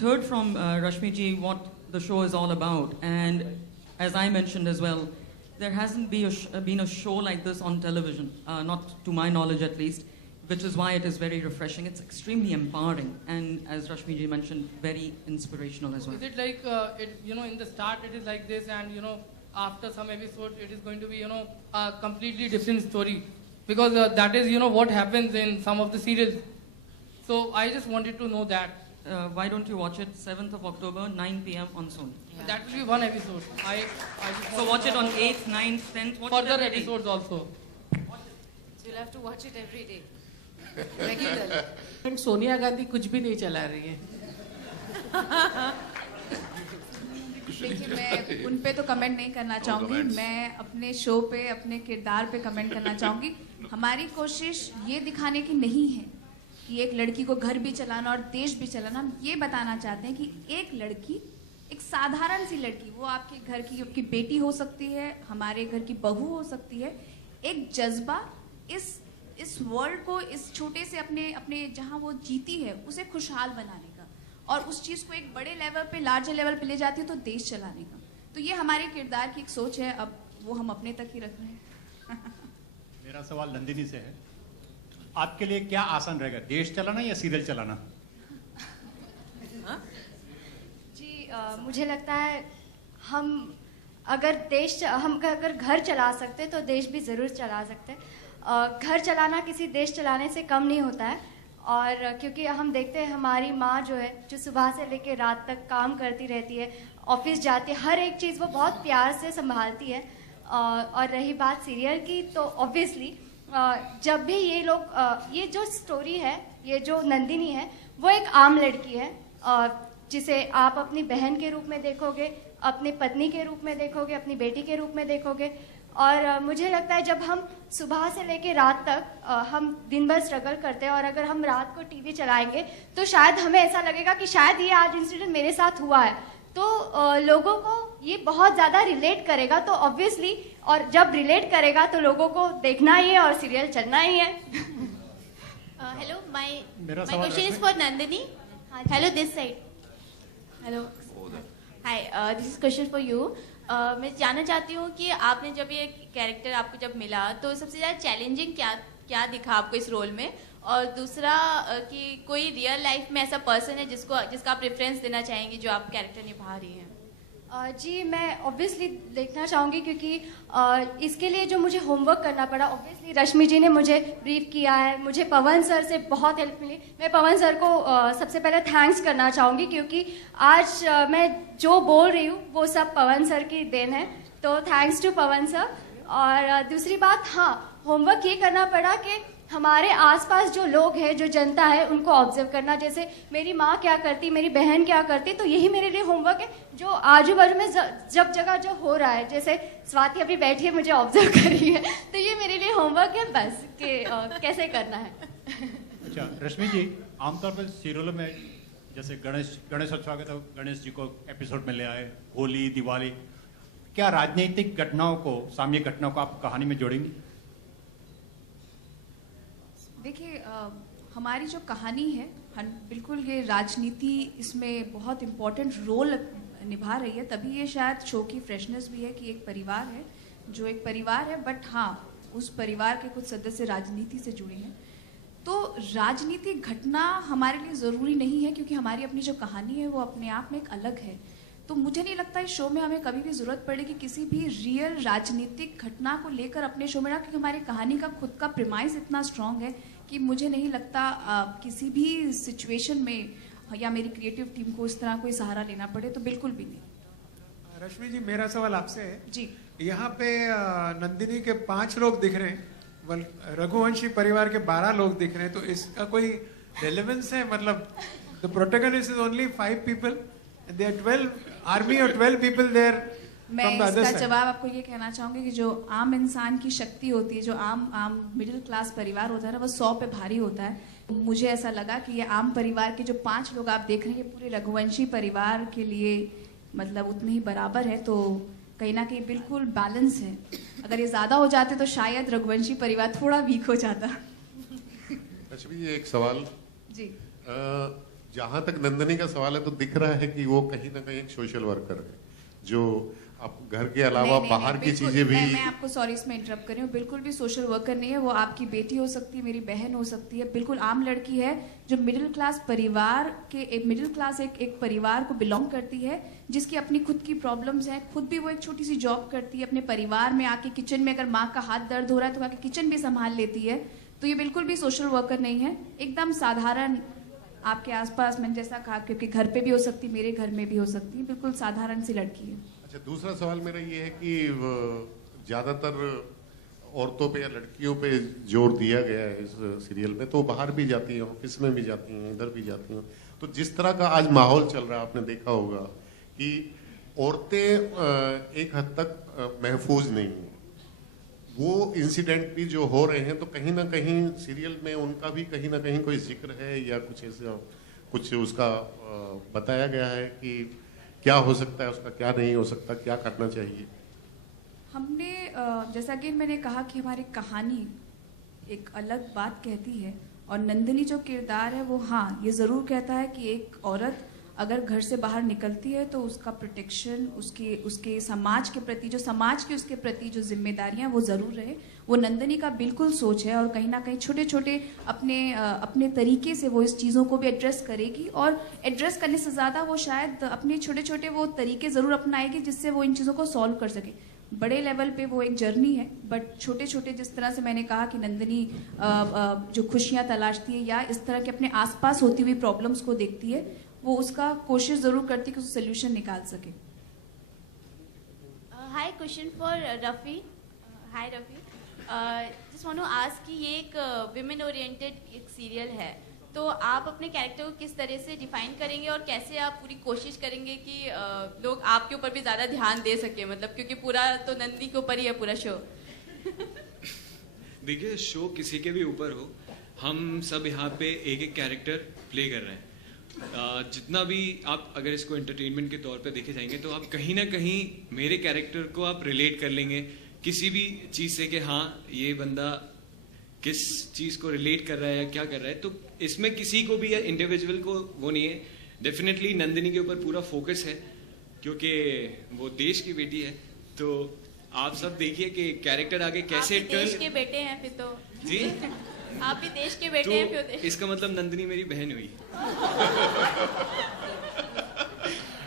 Heard from Rashmi ji what the show is all about, and as I mentioned as well, there hasn't been a show like this on television, not to my knowledge at least, which is why it is very refreshing. It's extremely empowering, and as Rashmi ji mentioned, very inspirational as well. Is it like in the start it is like this, and after some episode it is going to be a completely different story, because that is what happens in some of the serials. So I just wanted to know that. Why don't you watch it 7th of October, 9 p.m. on Sony? Yeah. That will be one episode. I just so watch it on 8th, 9th, 10th. Watch further it episodes also. So you'll have to watch it every day, regularly. And Sonia Gandhi कुछ भी नहीं चला रही है. देखिए, मैं उन पे तो कमेंट नहीं करना चाहूँगी. मैं अपने शो पे, अपने किरदार पे कमेंट करना चाहूँगी. हमारी कोशिश ये दिखाने की नहीं है कि एक लड़की को घर भी चलाना और देश भी चलाना. हम ये बताना चाहते हैं कि एक लड़की, एक साधारण सी लड़की, वो आपके घर की आपकी बेटी हो सकती है, हमारे घर की बहू हो सकती है. एक जज्बा इस वर्ल्ड को, इस छोटे से अपने जहाँ वो जीती है उसे खुशहाल बनाने का, और उस चीज़ को एक बड़े लेवल पे, लार्जर लेवल पे ले जाती है तो देश चलाने का. तो ये हमारे किरदार की एक सोच है. अब वो हम अपने तक ही रख रहे हैं. मेरा सवाल नंदिनी से है. आपके लिए क्या आसान रहेगा, देश चलाना या सीरियल चलाना? जी मुझे लगता है हम अगर घर चला सकते तो देश भी ज़रूर चला सकते. घर चलाना किसी देश चलाने से कम नहीं होता है. और क्योंकि हम देखते हैं हमारी माँ जो है, जो सुबह से लेकर रात तक काम करती रहती है, ऑफिस जाती है, हर एक चीज़ वो बहुत प्यार से संभालती है. और रही बात सीरियल की, तो ऑब्वियसली जब भी ये लोग, ये जो स्टोरी है, ये जो नंदिनी है, वो एक आम लड़की है जिसे आप अपनी बहन के रूप में देखोगे, अपनी पत्नी के रूप में देखोगे, अपनी बेटी के रूप में देखोगे. और मुझे लगता है जब हम सुबह से लेकर रात तक हम दिन भर स्ट्रगल करते हैं, और अगर हम रात को टीवी चलाएंगे तो शायद हमें ऐसा लगेगा कि शायद ये आज इंसिडेंट मेरे साथ हुआ है, तो लोगों को ये बहुत ज़्यादा रिलेट करेगा. तो ऑब्वियसली, और जब रिलेट करेगा तो लोगों को देखना ही है और सीरियल चलना ही है. Hello, my question is for Nandini. Hello, this side. Hello, hi, this is question for you. मैं जानना चाहती हूँ कि आपने जब ये कैरेक्टर आपको जब मिला तो सबसे ज़्यादा चैलेंजिंग क्या दिखा आपको इस रोल में, और दूसरा कि कोई रियल लाइफ में ऐसा पर्सन है जिसका आप रेफरेंस देना चाहेंगे जो आप कैरेक्टर निभा रही हैं? जी, मैं ऑब्वियसली देखना चाहूँगी, क्योंकि इसके लिए जो मुझे होमवर्क करना पड़ा, ऑब्वियसली रश्मि जी ने मुझे ब्रीफ किया है, मुझे पवन सर से बहुत हेल्प मिली. मैं पवन सर को सबसे पहले थैंक्स करना चाहूँगी, क्योंकि आज मैं जो बोल रही हूँ वो सब पवन सर की देन है. तो थैंक्स टू पवन सर. और दूसरी बात, हाँ, होमवर्क ये करना पड़ा कि हमारे आसपास जो लोग हैं, जो जनता है, उनको ऑब्जर्व करना. जैसे मेरी माँ क्या करती, मेरी बहन क्या करती, तो यही मेरे लिए होमवर्क है. जो आजू बाजू में जब जगह जो हो रहा है, जैसे स्वाति अभी बैठी है, मुझे ऑब्जर्व कर रही है, तो ये मेरे लिए होमवर्क है बस, कि कैसे करना है. अच्छा रश्मि जी, आमतौर पर सीरियलों में जैसे गणेशोत्सव के तो गणेश जी को एपिसोड में ले आए, होली, दिवाली, क्या राजनीतिक घटनाओं को, सामयिक घटनाओं को आप कहानी में जोड़ेंगी? देखिए, हमारी जो कहानी है, बिल्कुल ये राजनीति इसमें बहुत इम्पोर्टेंट रोल निभा रही है. तभी ये शायद शो की फ्रेशनेस भी है कि एक परिवार है, जो एक परिवार है, बट हाँ, उस परिवार के कुछ सदस्य राजनीति से जुड़े हैं. तो राजनीतिक घटना हमारे लिए ज़रूरी नहीं है, क्योंकि हमारी अपनी जो कहानी है वो अपने आप में एक अलग है. तो मुझे नहीं लगता इस शो में हमें कभी भी ज़रूरत पड़ेगी किसी भी रियल राजनीतिक घटना को लेकर अपने शो में ना, क्योंकि हमारी कहानी का खुद का प्रीमाइस इतना स्ट्रांग है कि मुझे नहीं लगता किसी भी सिचुएशन में या मेरी क्रिएटिव टीम को इस तरह कोई सहारा लेना पड़े. तो बिल्कुल भी नहीं. रश्मि जी, मेरा सवाल आपसे है. जी, यहाँ पे नंदिनी के 5 लोग दिख रहे हैं, रघुवंशी परिवार के 12 लोग दिख रहे हैं, तो इसका कोई रेलेवेंस है? मतलब the protagonist is only 5 people, there 12 army और 12 पीपल देयर. मैं इसका जवाब आपको ये कहना चाहूँगी कि जो आम इंसान की शक्ति होती है, जो आम मिडिल क्लास परिवार होता है ना, वो 100 पे भारी होता है. मुझे ऐसा लगा कि ये आम परिवार के जो 5 लोग आप देख रहे हैं, ये पूरे रघुवंशी परिवार के लिए मतलब उतने ही बराबर है. तो कहीं ना कहीं बिल्कुल बैलेंस है. अगर ये ज़्यादा हो जाते तो शायद रघुवंशी परिवार थोड़ा वीक हो जाता. अच्छा, ये एक सवाल जी. जहां तक नंदनी का सवाल है तो दिख रहा है कि वो कहीं ना कहीं एक सोशल वर्कर है, जो आप घर के अलावा बाहर की चीजें भी। मैं आपको सॉरी इसमें इंटरप्ट कर रही हूँ, बिल्कुल भी सोशल वर्कर नहीं है। वो आपकी बेटी हो सकती है, मेरी बहन हो सकती है, बिल्कुल आम लड़की है जो मिडिल क्लास परिवार के एक परिवार को बिलोंग करती है, जिसकी अपनी खुद की प्रॉब्लम्स हैं। खुद भी वो एक छोटी सी जॉब करती है, अपने परिवार में आके किचन में अगर माँ का हाथ दर्द हो रहा है तो आके किचन भी संभाल लेती है। तो ये बिल्कुल भी सोशल वर्कर नहीं है, एकदम साधारण आपके आसपास मैंने जैसा कहा, क्योंकि घर पे भी हो सकती, मेरे घर में भी हो सकती है, बिल्कुल साधारण सी लड़की है। अच्छा, दूसरा सवाल मेरा ये है कि ज्यादातर औरतों पे या लड़कियों पे जोर दिया गया है इस सीरियल में, तो बाहर भी जाती हैं, ऑफिस में भी जाती हैं, इधर भी जाती हैं। तो जिस तरह का आज माहौल चल रहा है, आपने देखा होगा कि औरतें एक हद तक महफूज नहीं हैं। वो इंसिडेंट भी जो हो रहे हैं, तो कहीं ना कहीं सीरियल में उनका भी कहीं ना कहीं कोई जिक्र है या कुछ ऐसा कुछ उसका बताया गया है कि क्या हो सकता है, उसका क्या नहीं हो सकता, क्या करना चाहिए? हमने जैसा कि मैंने कहा कि हमारी कहानी एक अलग बात कहती है, और नंदिनी जो किरदार है वो हाँ ये ज़रूर कहता है कि एक औरत अगर घर से बाहर निकलती है तो उसका प्रोटेक्शन उसके समाज के प्रति उसके प्रति जो जिम्मेदारियां वो ज़रूर रहे। वो नंदिनी का बिल्कुल सोच है, और कहीं ना कहीं छोटे छोटे अपने तरीके से वो इस चीज़ों को भी एड्रेस करेगी, और एड्रेस करने से ज़्यादा वो शायद अपने छोटे छोटे वो तरीके ज़रूर अपनाएगी जिससे वो इन चीज़ों को सॉल्व कर सके। बड़े लेवल पे वो एक जर्नी है, बट छोटे छोटे जिस तरह से मैंने कहा कि नंदिनी जो खुशियाँ तलाशती है या इस तरह के अपने आसपास होती हुई प्रॉब्लम्स को देखती है, वो उसका कोशिश ज़रूर करती है कि उसका सोल्यूशन निकाल सके। Hi, question for Rafi. Hi Rafi, just want to ask कि ये एक विमेन ओरिएंटेड एक सीरियल है, तो आप अपने कैरेक्टर को किस तरह से डिफाइन करेंगे और कैसे आप पूरी कोशिश करेंगे कि लोग आपके ऊपर भी ज़्यादा ध्यान दे सके, मतलब क्योंकि पूरा तो नंदिनी के ऊपर ही है पूरा शो। देखिए, शो किसी के भी ऊपर हो, हम सब यहाँ पे एक एक कैरेक्टर प्ले कर रहे हैं। जितना भी आप अगर इसको एंटरटेनमेंट के तौर पे देखे जाएंगे तो आप कहीं ना कहीं मेरे कैरेक्टर को आप रिलेट कर लेंगे किसी भी चीज़ से कि हाँ ये बंदा किस चीज़ को रिलेट कर रहा है या क्या कर रहा है। तो इसमें किसी को भी या इंडिविजुअल को वो नहीं है। डेफिनेटली नंदिनी के ऊपर पूरा फोकस है क्योंकि वो देश की बेटी है। तो आप सब देखिए कि कैरेक्टर आगे कैसे आप भी देश के बेटे हैं फिर तो। जी, आप भी देश के बेटे हैं फिर। इसका मतलब नंदिनी मेरी बहन हुई।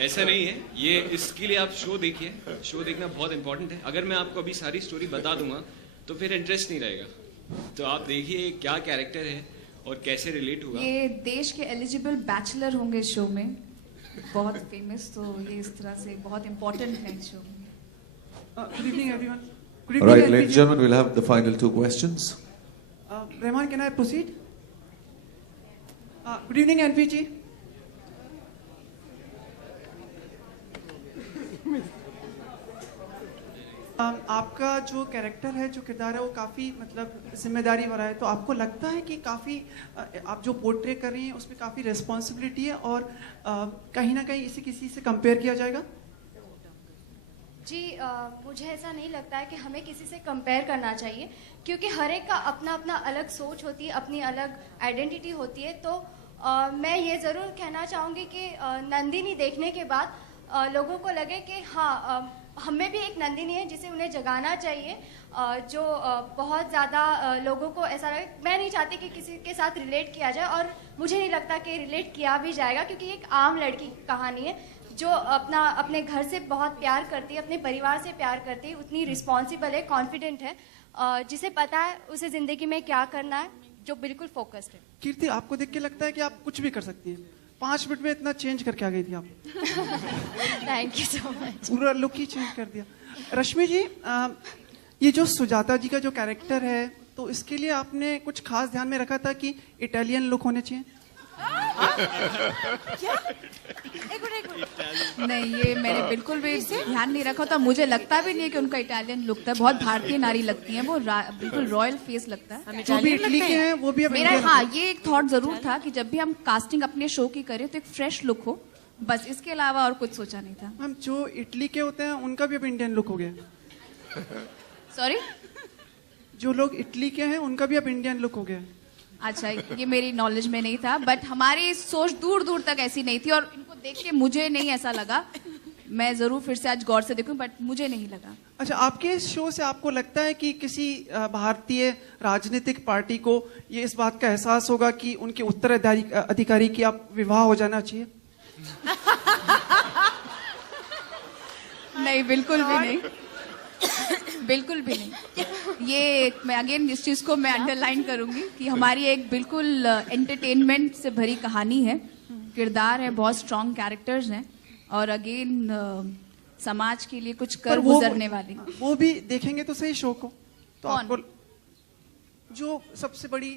ऐसा नहीं है, ये इसके लिए आप शो देखिए। शो देखना बहुत इंपॉर्टेंट है। अगर मैं आपको अभी सारी स्टोरी बता दूंगा तो फिर इंटरेस्ट नहीं रहेगा। तो आप देखिए क्या कैरेक्टर है और कैसे रिलेट हुआ। ये देश के एलिजिबल बैचलर होंगे इस शो में, बहुत फेमस, तो ये इस तरह से बहुत इंपॉर्टेंट है इस शो में। Good evening, everyone. Good All evening, right, ladies and gentlemen, we'll have the final two questions. Rehman, can I proceed? Good evening, NPG. आपका जो कैरेक्टर है, जो किरदार है, वो काफ़ी मतलब जिम्मेदारी वाला है। तो आपको लगता है कि काफ़ी आप जो पोर्ट्रे कर रही हैं उसमें काफ़ी रिस्पॉन्सिबिलिटी है और कहीं ना कहीं इसे किसी से कंपेयर किया जाएगा? जी, मुझे ऐसा नहीं लगता है कि हमें किसी से कंपेयर करना चाहिए, क्योंकि हर एक का अपना अपना अलग सोच होती है, अपनी अलग आइडेंटिटी होती है। तो मैं ये ज़रूर कहना चाहूँगी कि नंदिनी देखने के बाद लोगों को लगे कि हाँ हमें भी एक नंदिनी है जिसे उन्हें जगाना चाहिए, जो बहुत ज़्यादा लोगों को ऐसा लगे। मैं नहीं चाहती कि किसी के साथ रिलेट किया जाए, और मुझे नहीं लगता कि रिलेट किया भी जाएगा, क्योंकि एक आम लड़की की कहानी है जो अपने घर से बहुत प्यार करती है, अपने परिवार से प्यार करती है, उतनी रिस्पॉन्सिबल है, कॉन्फिडेंट है, जिसे पता है उसे ज़िंदगी में क्या करना है, जो बिल्कुल फोकस्ड है। कीर्ति, आपको देख के लगता है कि आप कुछ भी कर सकती हैं। 5 मिनट में इतना चेंज करके आ गई थी आप। Thank you so much. पूरा लुक ही चेंज कर दिया। रश्मि जी, ये जो सुजाता जी का जो कैरेक्टर है, तो इसके लिए आपने कुछ खास ध्यान में रखा था कि इटालियन लुक होने चाहिए? क्या? नहीं, ये मैंने बिल्कुल भी ध्यान नहीं रखा था। मुझे लगता भी नहीं है कि उनका इटालियन लुक था। बहुत भारतीय नारी लगती हैं वो, बिल्कुल रॉयल फेस लगता है। जो भी इटली के हैं वो भी अब मेरा इंडियन हाँ ये एक थॉट जरूर था कि जब भी हम कास्टिंग अपने शो की करें तो एक फ्रेश लुक हो, बस इसके अलावा और कुछ सोचा नहीं था। हम जो इटली के होते हैं उनका भी अब इंडियन लुक हो गया। सॉरी, जो लोग इटली के हैं उनका भी अब इंडियन लुक हो गया। अच्छा, ये मेरी नॉलेज में नहीं था, बट हमारी सोच दूर दूर तक ऐसी नहीं थी और इनको देख के मुझे नहीं ऐसा लगा। मैं जरूर फिर से आज गौर से देखूं, बट मुझे नहीं लगा। अच्छा, आपके इस शो से आपको लगता है कि किसी भारतीय राजनीतिक पार्टी को ये इस बात का एहसास होगा कि उनके उत्तराधिकारी की आप विवाह हो जाना चाहिए? नहीं, बिल्कुल भी नहीं, बिल्कुल भी नहीं। ये मैं अगेन इस चीज को मैं अंडरलाइन करूंगी कि हमारी एक बिल्कुल एंटरटेनमेंट से भरी कहानी है, किरदार है, बहुत स्ट्रॉन्ग कैरेक्टर्स हैं और अगेन समाज के लिए कुछ कर गुजरने वाले। वो भी देखेंगे तो सही शो को तो कौन? आपको जो सबसे बड़ी